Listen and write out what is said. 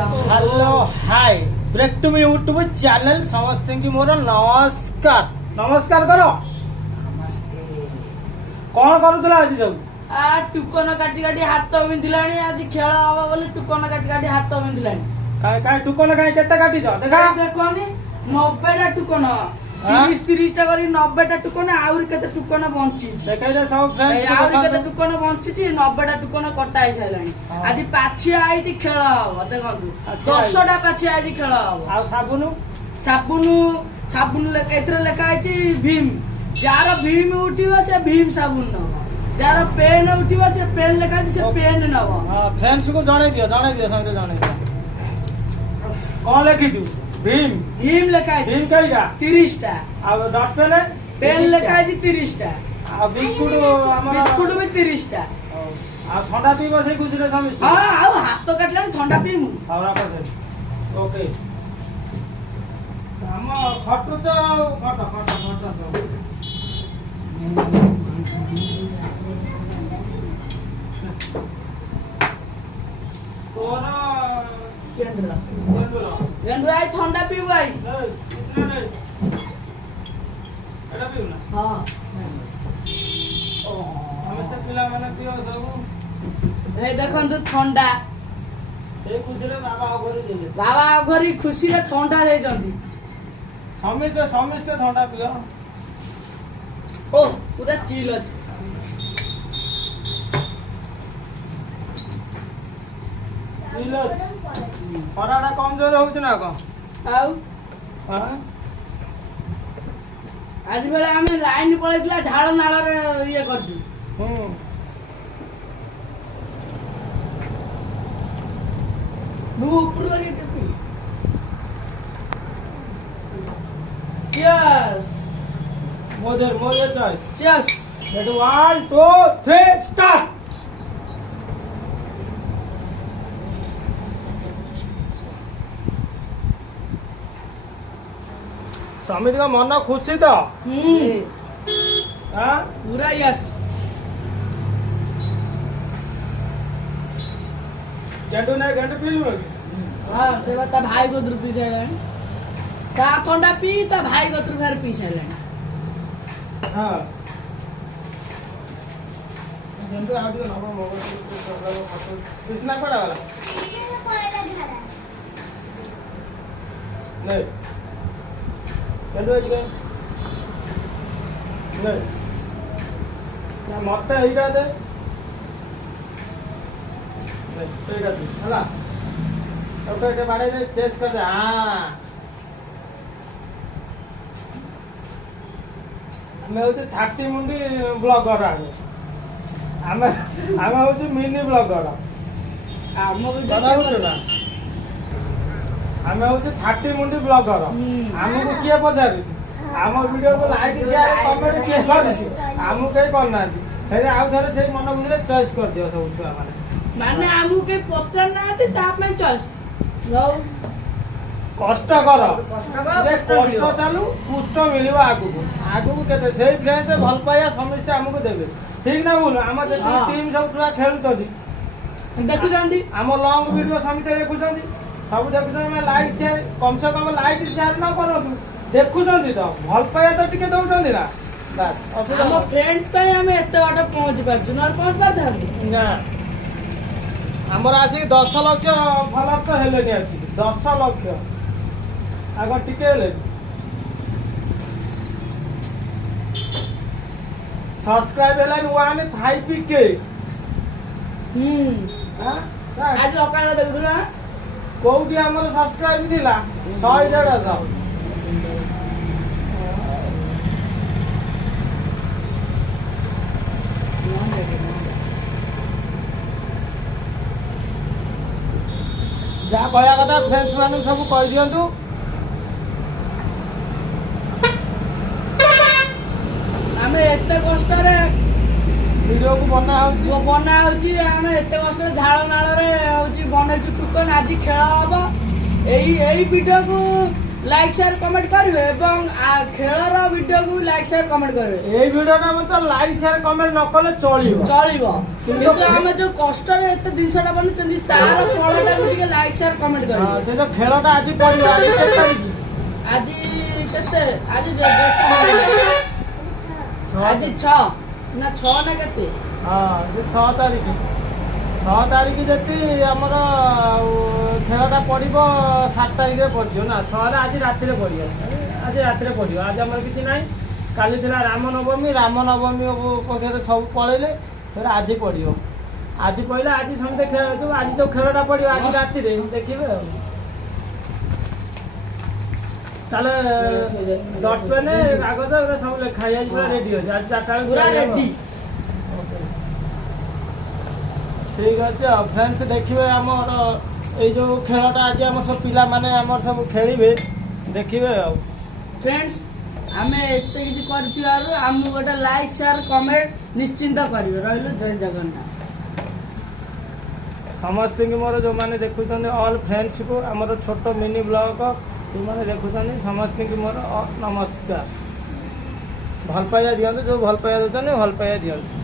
Hello hi break to me YouTube channel समस्त की मोर नमस्कार नमस्कार करो कौन करूला आज सब टुकन काटी काटी हाथ बिंधिलानी आज खेल हवा बोले टुकन काटी काटी हाथ बिंधिलानी काय काय टुकन काय केते काटी जा देखा देखनी 90टा टुकन 30-30टा करी 90टा टुकन आउर केते टुकन बंची देखाई दे सब फ्रेंड्स आउर केते टुकन बंची 90टा टुकन कटा आइ साइलानी आज पाछिया आइची खेल हवा देखंतु 10टा पाछिया आइची खेल हवा आ साबुन एथरे लेखा आइची भीम जार भीम उठिबो से भीम साबुन नबो जार पेन उठिबो से पेन लेखा आइची से पेन नबो हां फ्रेंड्स को जाने दियो समझे जाने दियो कौन लिखी छु भीम लेखा आइची भीम कईटा 30टा आ डॉट पेन लेखा आइची 30टा आ बिस्कुट भी 30टा आ ठंडा पीबो से कुछ रे समझ हां आ हाथ काटला ठंडा पीमु हावरा पर ओके हम खटु तो खट तोरा गेंदु आई ठंडा पीबु आई एटा पीउ ना हां ओ समस्त पिला माने पियो सब ए देखंतु ठंडा से खुशीरे बाबा घरे देले बाबा घरी खुशी रे ठंडा दे जंदी समस्त ठंडा पियो ओ पूरा चिल अछि नीलज पराडा कमजोर होउछ ना को आउ हां आज बेले हमें लाइन पळैतला झाड़ नाळ रे ये करदी ऊपर लगे टिपी यस मोदर चॉइस यस रेडी 1 2 3 स्टार्ट समित का मन खुशी तो हां पूरा यस गेंडू पीलु हां से बता भाई को दूर पी साइलन का ठंडा पी ता भाई को दूर घर पी साइलन हां गेंडू आ दियो नंबर मोबाइल फोटो कृष्णा पड़ा वाला नहीं गेंडू एडी नहीं ना मत एइटा दे नहीं हला तो के बाड़े में चेस कर दे हां हमें होते 30 मुंडी ब्लॉगर आगे हमें होते मिनी ब्लॉगर आम बताउछ ना हमें होते 30 मुंडी ब्लॉगर हमको किए पचारि आम वीडियो को लाइक शेयर कमेंट किए करिछि हमको कई करना फेर आउ थरे से मन बुझले चॉइस कर दियो सब छुआ माने हमको के पसंद ना ता में चॉइस रो कष्ट चालू पुष्ट मिल आगु केते से फ्रेंड भल पाया समस्त हमको देबे ठीक ना बोल हम टीम सब छुआ खेलुछथि देखुछंती हम लॉन्ग वीडियो समित देखुछंती सब देखुछन में लाइक शेयर कम से कम लाइक शेयर न करो देखुछंती तो भल पाया तो टिके दउछंती ना बस हम फ्रेंड्स पे हमें एते बाटा पहुंच पाछु न पहुंच पाथांती ना हमर आसी 10 लाख फॉलोअर्स हेलेनी आसी 10 लाख आग टिके हेले सब्सक्राइब हेलानी 15k हां आज लोकाल देखु ना कोउटी हमर सब्सक्राइब दिला 100 जा कहया कथा फ्रेंड्स मानु सब कह दियंतु हमें एते कष्ट रे वीडियो को बना होची हमें एते कष्ट रे झाड़ नाळ रे होची बनेछु टुकन आज खेल हबो एई वीडियो को ଲାଇକ୍ ସେୟାର କମେଣ୍ଟ କରିବେ ଏବଂ ଖେଳର ଭିଡିଓକୁ ଲାଇକ୍ ସେୟାର କମେଣ୍ଟ କରିବେ। ଏଇ ଭିଡିଓଟା ମତେ ଲାଇକ୍ ସେୟାର କମେଣ୍ଟ ନ କଲେ ଚଳିବ କିନ୍ତୁ ଆମେ ଯୋଉ କଷ୍ଟରେ ଏତେ ଜିନିଷଟା ବନେଇଛନ୍ତି ତାର ଫଳଟାକୁ ଟିକେ ଲାଇକ୍ ସେୟାର କମେଣ୍ଟ କରିବେ। ସେ ତ ଖେଳଟା ଆଜି ପଡିବ। ଆଜି କେତେ ତାରିଖ? ଆଜି କେତେ? ଆଜି 6 ନା 6 ନା କେତେ? ହଁ ସେ 6 ତାରିଖ। 6 ତାରିଖ ଯଦି ଆମର ଖେଳଟା ପଡିବ 7 ତାରିଖରେ ପଡିବ ନା 6ରେ ଆଜି ରାତିରେ ପଡିବ। ଆଜି ରାତିରେ ପଡିବ। ଆଜି ଆମର କିଛି ନାହିଁ। କାଲି ଥିଲା ରାମନବମୀ ପକ୍ଷରେ ସବୁ ପଳେଇଲେ ଆଜି ପଡିବ। ଆଜି ପଇଲେ ଆଜି ସମସ୍ତେ ଖେଳ ହେଇଥିବ। ଆଜି ତ ଖେଳଟା ପଡିବ ଆଜି ରାତିରେ ଦେଖିବେ ଆଉ। ତାହେଲେ ଡଟପେନ୍ କାଗଜ ଏଗୁରା ସବୁ ଲେଖା ହେଇଯାଇଛି ପୁରା ରେଡି ଅଛି। ଆଜି 4ଟା ବେଳକୁ ପୁରା ରେଡି। ଠିକ ଅଛି ଆଉ ଫ୍ରେଣ୍ଡସ୍ ଦେଖିବେ ଆମର ଏଇ ଯୋଉ ଖେଳଟା ଆଜି ଆମ ସବୁ ପିଲାମାନେ ଆମର ସବୁ ଖେଳିବେ ଦେଖିବେ ଆଉ। ଫ୍ରେଣ୍ଡସ୍ ଆମେ ଏତେ କିଛି କରିଥିବାରୁ ଆମକୁ ଗୋଟେ ଲାଇକ୍ ସେୟାର କମେଣ୍ଟ ନିଶ୍ଚିନ୍ତ କରିବେ। ରହିଲୁ ଜୟ ଜଗନ୍ନାଥ। ସମସ୍ତଙ୍କୁ ମୋର ଯୋଉମାନେ ଦେଖୁଛନ୍ତି ଅଲ୍ ଫ୍ରେଣ୍ଡସ୍କୁ ଆମର ଛୋଟ ମିନି ବ୍ଲଗ ଯୋଉମାନେ ଦେଖୁଛନ୍ତି ସମସ୍ତଙ୍କୁ ମୋର ନମସ୍କାର। ଭଲ ପାଇବା ଦିଅନ୍ତୁ। ଯୋଉ ଭଲ ପାଇବା ଦେଉଛନ୍ତି ଭଲ ପାଇବା ଦିଅନ୍ତୁ।